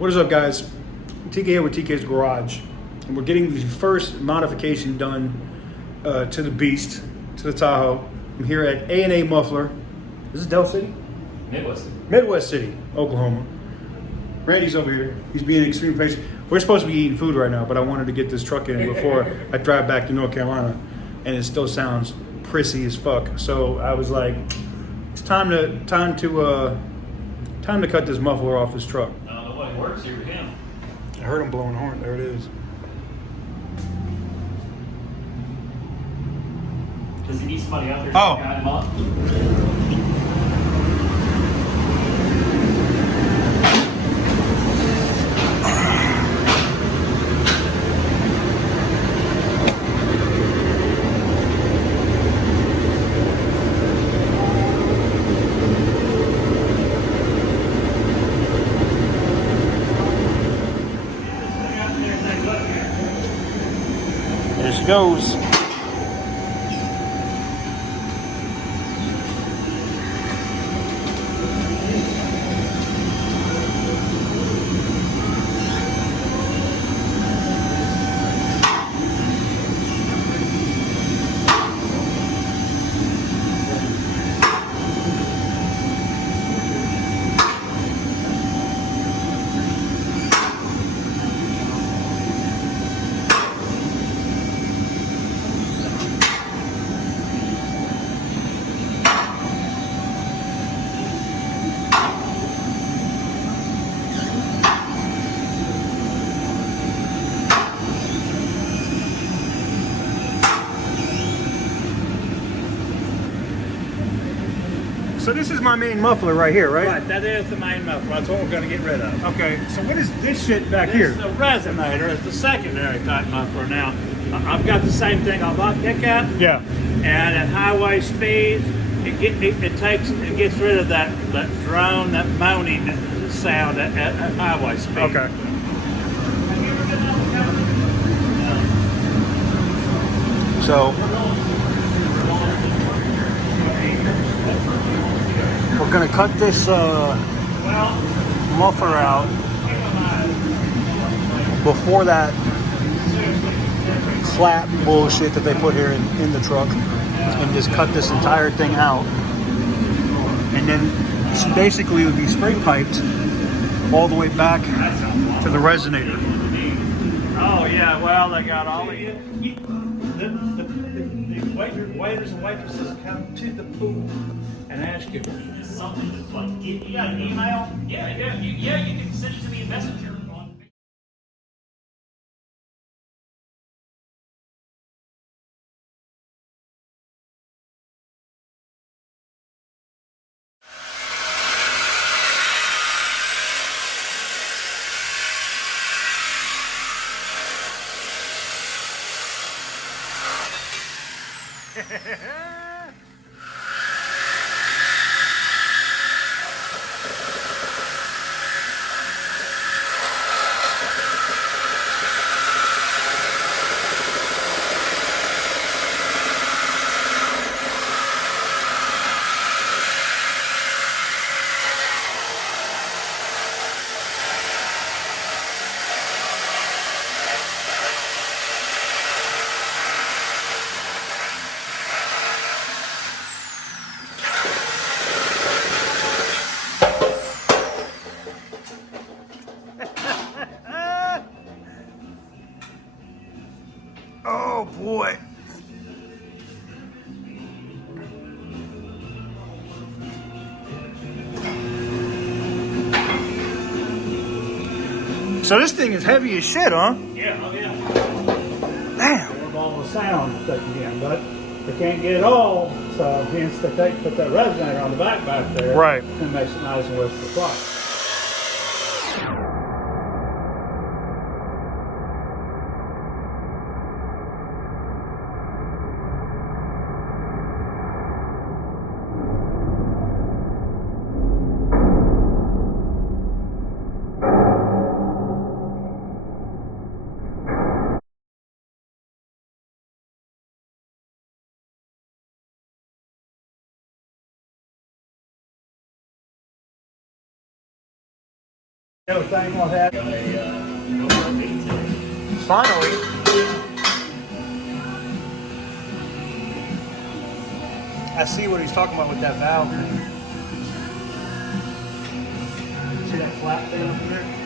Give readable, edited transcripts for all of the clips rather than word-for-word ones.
What is up, guys? TK here with TK's Garage, and we're getting the first modification done to the Beast, to the Tahoe. I'm here at A&A Muffler. Is this Del City? Midwest City, Oklahoma. Randy's over here. He's being extremely patient. We're supposed to be eating food right now, but I wanted to get this truck in before I drive back to North Carolina, and it still sounds prissy as fuck. So I was like, it's time to cut this muffler off this truck. Nobody works here with him. I heard him blowing a horn. There it is. Does he need somebody out there to Oh. guide him up? There she goes. So this is my main muffler right here, right? Right, that is the main muffler. That's what we're going to get rid of. Okay, so what is this shit back This here? is the resonator. It's the secondary type muffler. Now, I've got the same thing on my pickup. Yeah. And at highway speeds, it gets rid of that drone, that moaning sound at highway speed. Okay. So we're gonna cut this muffler out before that flat bullshit that they put here in the truck, and just cut this entire thing out, and then basically it would be spray piped all the way back to the resonator. Oh yeah, well they got all the waiters and waitresses come to the pool and ask you Something that's like, you got an email? Yeah, you can send it to me in Messenger. Oh boy. So this thing is heavy as shit, huh? yeah, oh yeah. Damn. All the sound taken in, but they can't get it all, so hence they put that resonator on the back there. Right. And makes it nice and worth the price. Thing like that. Finally. I see what he's talking about with that valve. See that flap thing up there?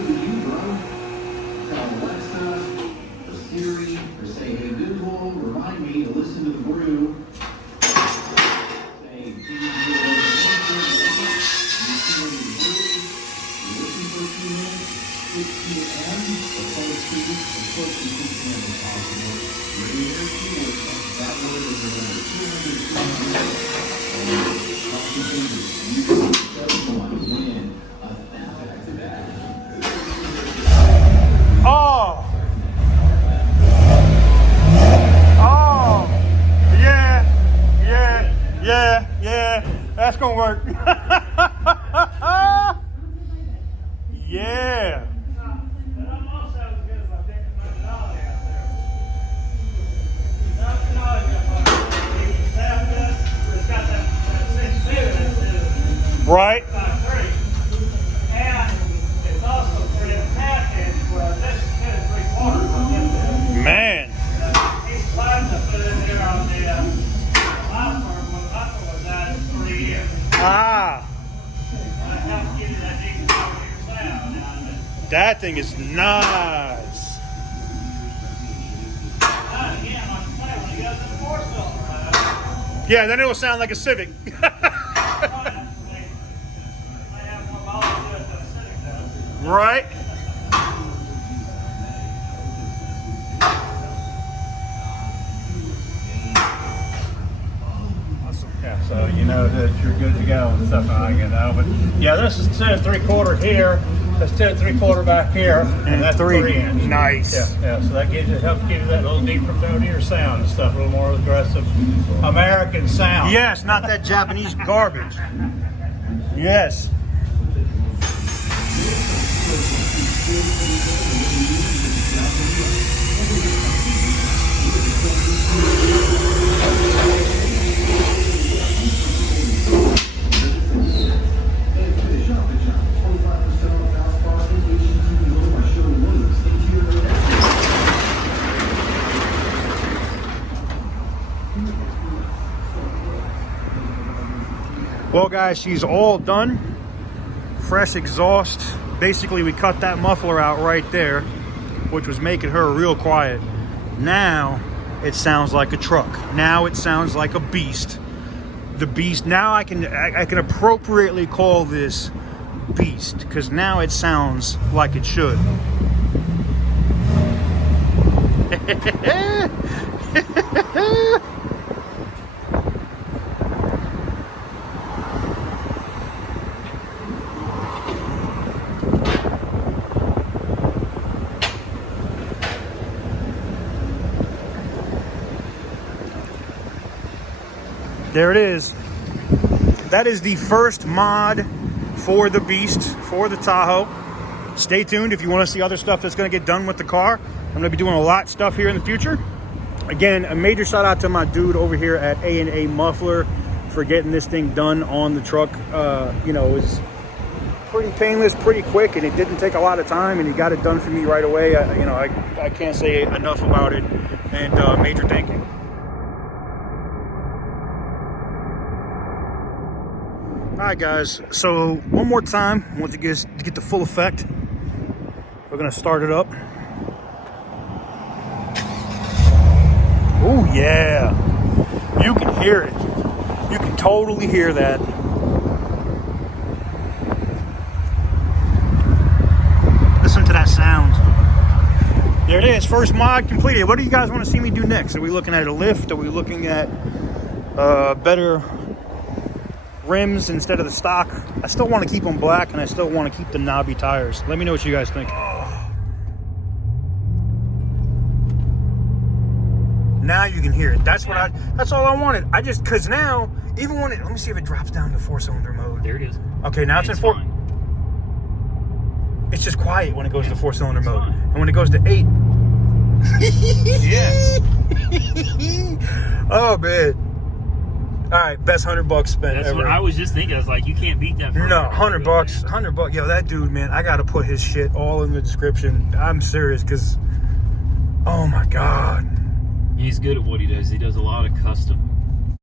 good with you, bro? Tell Alexa, or Siri, or say, hey Google, remind me to listen to the brew. Say, please do listen for a few minutes, 6 p.m., the close to you, of course, you can see as possible. Radio keywords, that word is over 200 Oh! Oh! Yeah! Yeah! Yeah! Yeah! That's gonna work. Yeah! Right? Man. Ah. That thing is nice. Yeah, then it'll sound like a Civic. Right? Yeah, so you know that you're good to go and stuff like that. But yeah, this is 10 3/4 here. That's 10 3/4 back here, and that's 3 inch. Nice. Yeah. So that helps give you that little deeper throatier sound and stuff, a little more aggressive American sound. Yes, not that Japanese garbage. Yes. Well, guys, she's all done. Fresh exhaust. Basically, we cut that muffler out right there, which was making her real quiet. Now it sounds like a truck. Now it sounds like a beast. The beast. Now I can appropriately call this beast, because now it sounds like it should. There it is. That is the first mod for the Beast, for the Tahoe. Stay tuned if you want to see other stuff that's going to get done with the car. I'm going to be doing a lot of stuff here in the future. Again, a major shout out to my dude over here at A&A Muffler for getting this thing done on the truck. You know, it was pretty painless, pretty quick, and it didn't take a lot of time, and he got it done for me right away. I can't say enough about it, and major thank you. Alright guys, so one more time, I want you guys to get the full effect. We're gonna start it up. Oh yeah, you can hear it. You can totally hear that. Listen to that sound. There it is, first mod completed. What do you guys want to see me do next? Are we looking at a lift? Are we looking at better rims instead of the stock? I still want to keep them black, and I still want to keep the knobby tires. Let me know what you guys think. Now you can hear it. That's all I wanted. Cause now, even when let me see if it drops down to 4-cylinder mode. There it is. Okay, now it's in 4. Fine. It's just quiet when it goes to 4-cylinder mode. Fine. And when it goes to 8. Yeah. Oh man. All right, best $100 spent That's ever. what I was just thinking. I was like, you can't beat that. For No, $100. $100. Yo, that dude, man, I gotta put his shit all in the description. I'm serious, cause, oh my god, He's good at what he does. He does a lot of custom